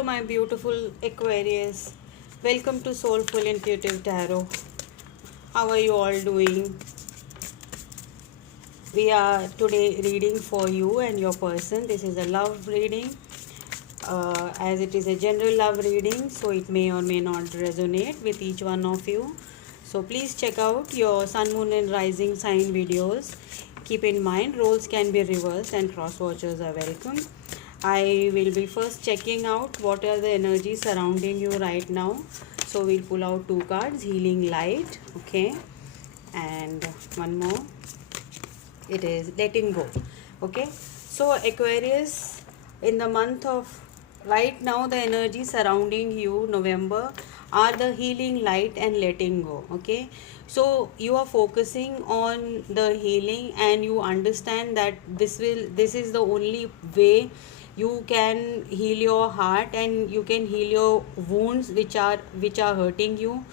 Hello, my beautiful Aquarius. Welcome to Soulful Intuitive Tarot. How are you all doing? We are today reading for you and your person. This is a love reading. As it is a general love reading, so it may or may not resonate with each one of you. So please check out your sun, moon, and rising sign videos. Keep in mind, roles can be reversed and cross watchers are welcome. I will be first checking out what are the energies surrounding you right now. So we'll pull out two cards, healing light, okay, and one more. It is letting go, okay. So Aquarius, in the month of right now, the energy surrounding you, November, are the healing light and letting go, okay. So you are focusing on the healing and you understand that this is the only way you can heal your heart and you can heal your wounds which are hurting you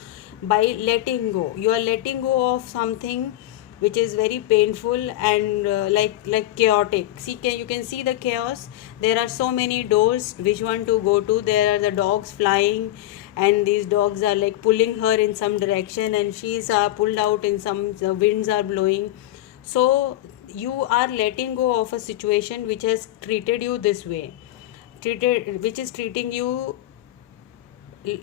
by letting go. You are letting go of something which is very painful and like chaotic. You can see the chaos. There are so many doors, which one to go to. There are the dogs flying and these dogs are like pulling her in some direction and she's pulled out in some, the winds are blowing. So you are letting go of a situation which has treated you this way, which is treating you,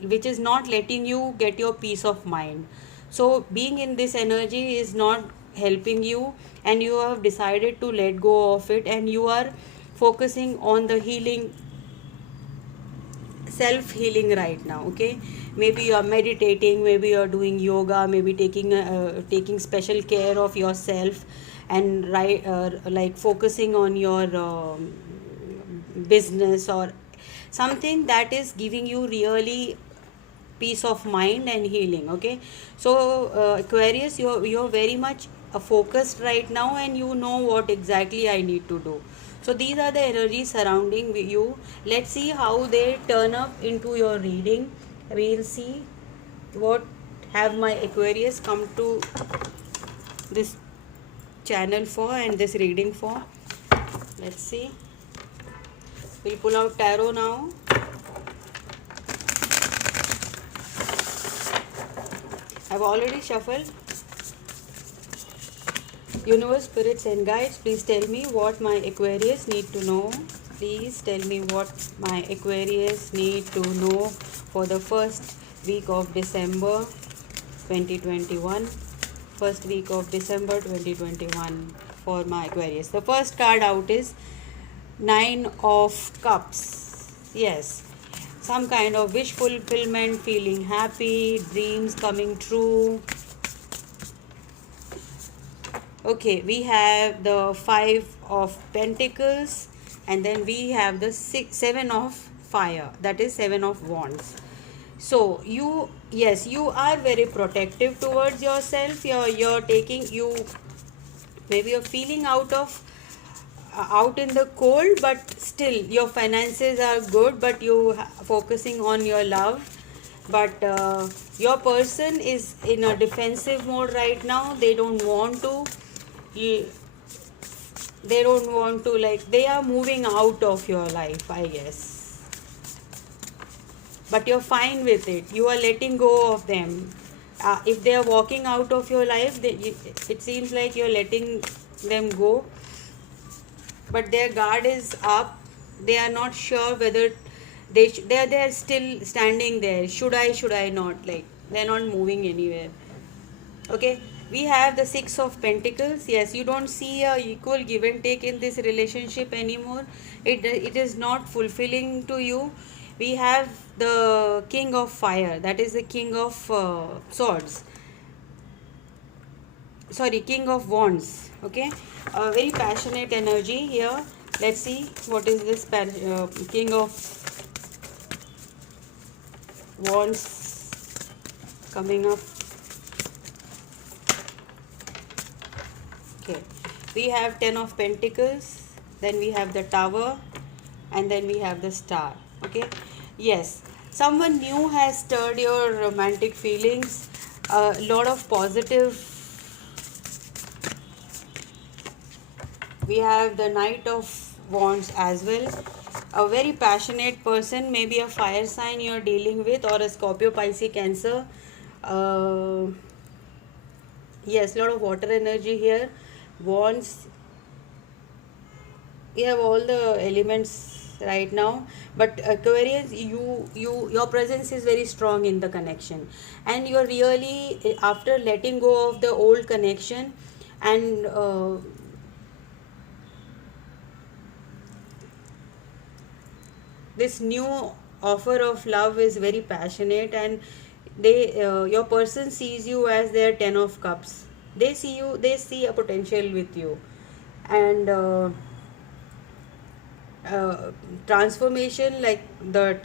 which is not letting you get your peace of mind. So being in this energy is not helping you and you have decided to let go of it and you are focusing on the healing, self healing right now, okay. Maybe you are meditating, maybe you are doing yoga, maybe taking special care of yourself and like focusing on your business or something that is giving you really peace of mind and healing, okay. So Aquarius, you're very much focused right now and you know what exactly I need to do. So these are the energies surrounding you. Let's see how they turn up into your reading. We'll see what have my Aquarius come to this channel for and this reading for. Let's see. We'll pull out tarot now. I've already shuffled. Universe, spirits and guides, please tell me what my Aquarius need to know. Please tell me what my Aquarius need to know for the first week of December 2021. First week of December 2021 for my Aquarius. The first card out is Nine of Cups. Yes, some kind of wish fulfillment, feeling happy, dreams coming true. Okay, we have the Five of Pentacles and then we have the Seven of Fire, that is Seven of Wands. So you, yes, you are very protective towards yourself. You're taking, you maybe you're feeling out in the cold, but still your finances are good, but you focusing on your love. But your person is in a defensive mode right now. They don't want to like, they are moving out of your life, I guess, but you're fine with it. You are letting go of them. If they are walking out of your life, it seems like you're letting them go, but their guard is up. They are not sure whether they are still standing there. Should I not, like they're not moving anywhere, okay. We have the Six of Pentacles. Yes, you don't see a equal give and take in this relationship anymore. It is not fulfilling to you. We have the King of Fire, that is the King of Swords, sorry, King of Wands, okay. Very passionate energy here. Let's see what is this King of Wands coming up. Okay, we have Ten of Pentacles, then we have the Tower, and then we have the Star, okay. Yes, someone new has stirred your romantic feelings. A lot of positive. We have the Knight of Wands as well. a very passionate person, maybe a fire sign you're dealing with, or a Scorpio, Pisces, Cancer. uh, yes, lot of water energy here. Wands, you have all the elements right now, but Aquarius, your presence is very strong in the connection, and you're really, after letting go of the old connection, and this new offer of love is very passionate, and your person sees you as their 10 of cups. They see a potential with you, and transformation, like the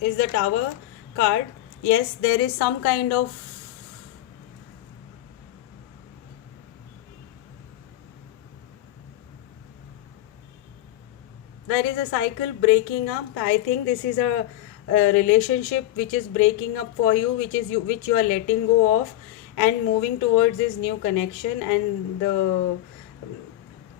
is the tower card. Yes, there is some kind of, there is a cycle breaking up. I think this is a relationship which is breaking up for you, which you are letting go of, and moving towards this new connection. And the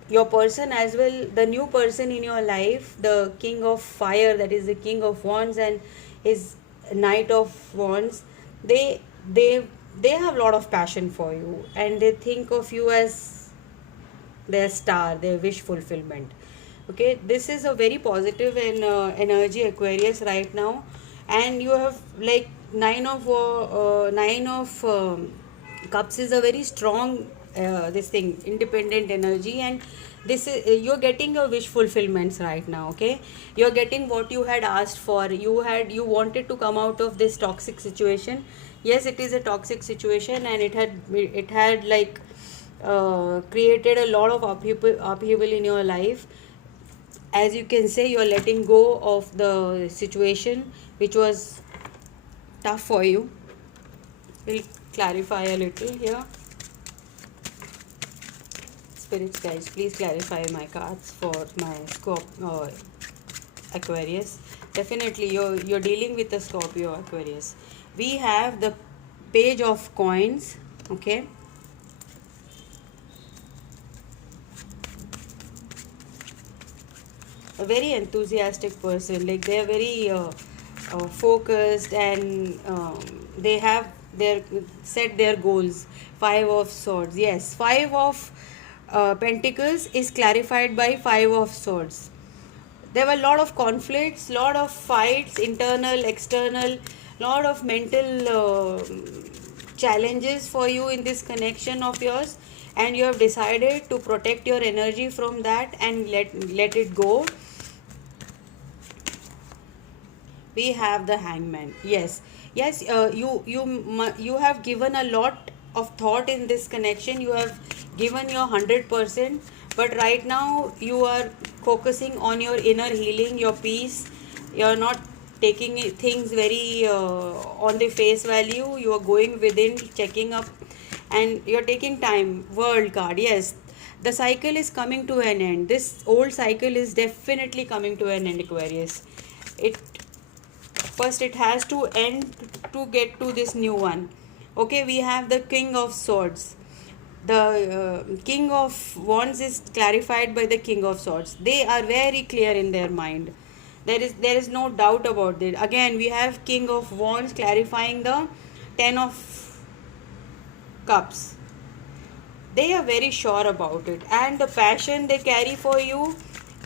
your person as well, the new person in your life, the king of fire, that is the king of wands, and his knight of wands, they they they have a lot of passion for you, and they think of you as their star, their wish fulfillment. Okay, this is a very positive and energy, Aquarius, right now. And you have like nine of cups is a very strong this thing, independent energy, and this is, you're getting your wish fulfillments right now. Okay, you're getting what you had asked for. You wanted to come out of this toxic situation. Yes, it is a toxic situation, and it had like created a lot of upheaval in your life. As you can say, you're letting go of the situation which was tough for you. We'll clarify a little here. Spirits, guys, please clarify my cards for my Aquarius. Definitely, you're dealing with the Scorpio, Aquarius. We have the page of coins. Okay, a very enthusiastic person, like they're very focused, and they have their set their goals. Five of swords, yes, five of pentacles is clarified by five of swords. There were a lot of conflicts, lot of fights, internal, external, lot of mental challenges for you in this connection of yours, and you have decided to protect your energy from that and let it go. We have the hangman. Yes, yes, you have given a lot of thought in this connection. You have given your 100%, but right now you are focusing on your inner healing, your peace. You're not taking things very on the face value. You are going within, checking up, and you're taking time. World card, yes, the cycle is coming to an end. This old cycle is definitely coming to an end, Aquarius. It First it has to end to get to this new one. Okay, we have the king of swords. The king of wands is clarified by the king of swords. They are very clear in their mind. There is no doubt about it. Again, we have king of wands clarifying the 10 of cups. They are very sure about it, and the passion they carry for you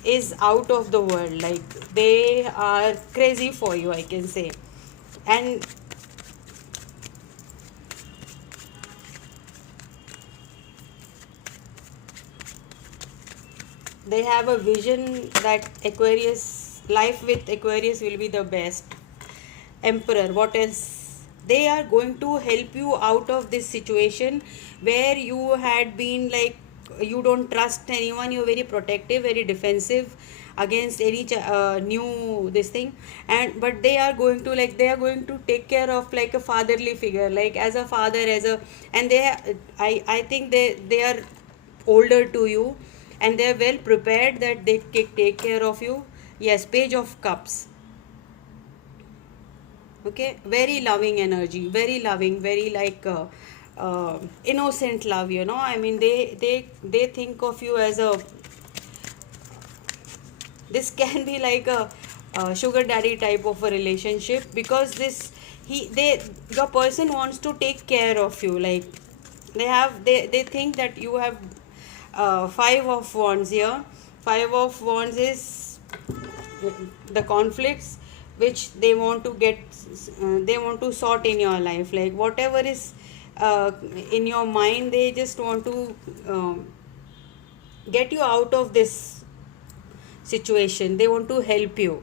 is out of the world. Like they are crazy for you, I can say. And they have a vision that Aquarius, life with Aquarius will be the best. Emperor, what else? They are going to help you out of this situation where you had been like, you don't trust anyone, you're very protective, very defensive against any new this thing. And but they are going to take care of like a fatherly figure, like as a father, as a, and I think they are older to you, and they are well prepared that they take care of you. Yes, page of cups. Okay, very loving energy, very loving, very like innocent love, I mean, they think of you as a this can be like a sugar daddy type of a relationship, because the person wants to take care of you. Like they think that you have five of wands here. Five of wands is the conflicts which they want to get, they want to sort in your life, like whatever is in your mind, they just want to get you out of this situation, they want to help you.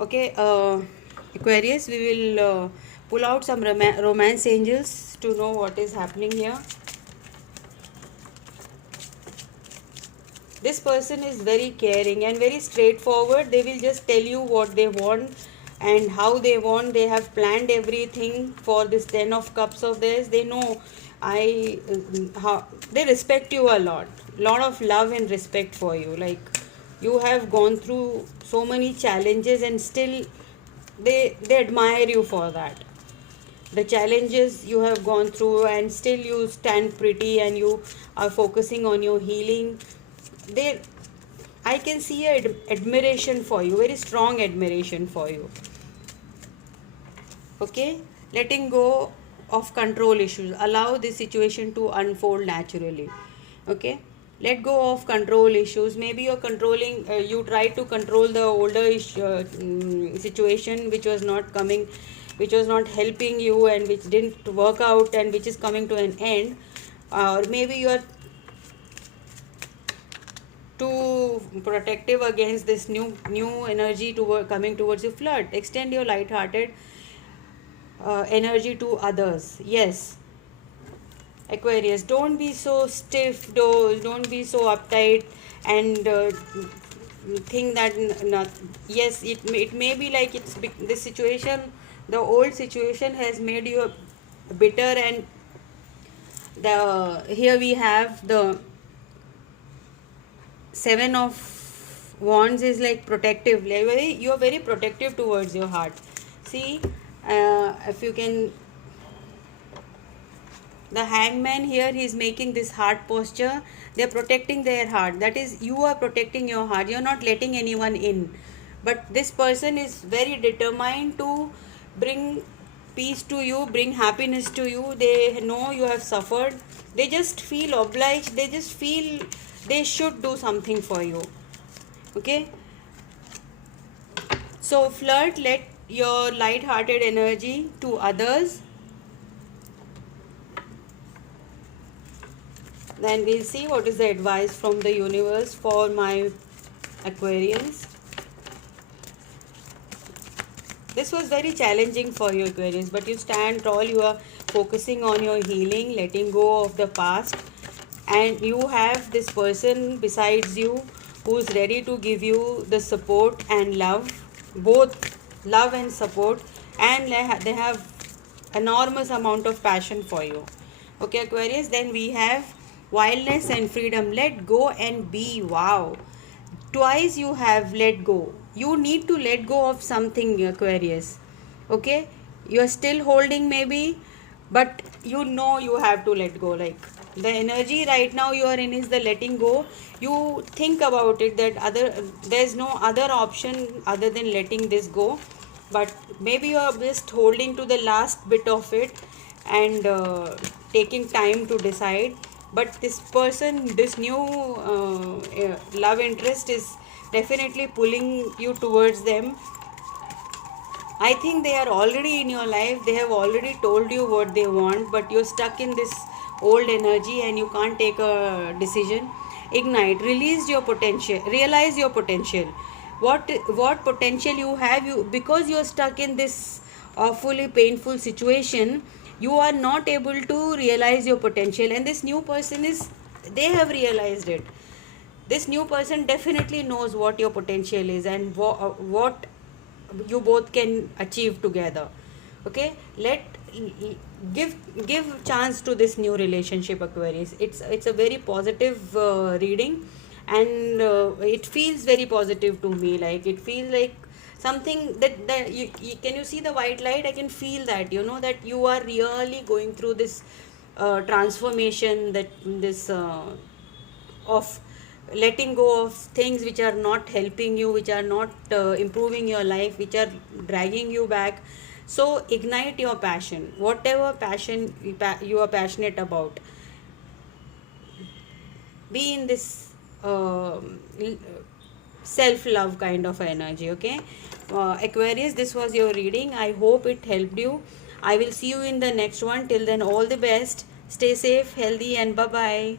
Okay, Aquarius, we will pull out some romance angels to know what is happening here. This person is very caring and very straightforward. They will just tell you what they want and how they want. They have planned everything for this 10 of cups of theirs. They know they respect you a lot of love and respect for you. Like, you have gone through so many challenges and still they admire you for that. The challenges you have gone through and still you stand pretty and you are focusing on your healing. I can see admiration for you, very strong admiration for you. Okay, letting go of control issues, allow this situation to unfold naturally. Okay, let go of control issues. Maybe you're controlling, you tried to control the older situation which was not coming, which was not helping you and which didn't work out and which is coming to an end. Or maybe you are too protective against this new energy coming towards you. Flirt, extend your light-hearted energy to others. Yes, Aquarius, don't be so stiff, don't be so uptight and think that yes, it may be like this situation, the old situation has made you bitter, and here we have the Seven of Wands is like protective. You are very protective towards your heart. See, if you can, the Hangman here, he is making this heart posture. They are protecting their heart. That is, you are protecting your heart. You are not letting anyone in. But this person is very determined to bring peace to you, bring happiness to you. They know you have suffered. They just feel obliged. They just feel they should do something for you. Okay, so flirt, let your light-hearted energy to others. Then we'll see what is the advice from the universe for my Aquarians. This was very challenging for you, Aquarius, but you stand tall. You are focusing on your healing, letting go of the past, and you have this person besides you who's ready to give you the support and love, both love and support, and they have enormous amount of passion for you. Okay, Aquarius, then we have wildness and freedom. Let go and be. Wow, twice you have let go. You need to let go of something, Aquarius. Okay, you are still holding maybe, but you know you have to let go. Like, the energy right now you are in is the letting go. You think about it that there's no other option other than letting this go, but maybe you are just holding to the last bit of it and taking time to decide. But this person, this new love interest is definitely pulling you towards them. I think they are already in your life. They have already told you what they want, but you're stuck in this old energy and you can't take a decision. Ignite, release your potential, realize your potential. What potential you have, because you're stuck in this awfully painful situation, you are not able to realize your potential. And this new person they have realized it. This new person definitely knows what your potential is and what you both can achieve together. Okay, give chance to this new relationship, Aquarius. It's a very positive reading, and it feels very positive to me. Like, it feels like something that you can you see the white light? I can feel that, that you are really going through this transformation, that this of letting go of things which are not helping you, which are not improving your life, which are dragging you back. So ignite your passion, whatever passion you are passionate about. Be in this self love kind of energy. Okay, Aquarius, this was your reading. I hope it helped you. I will see you in the next one. Till then, all the best. Stay safe, healthy, and bye bye.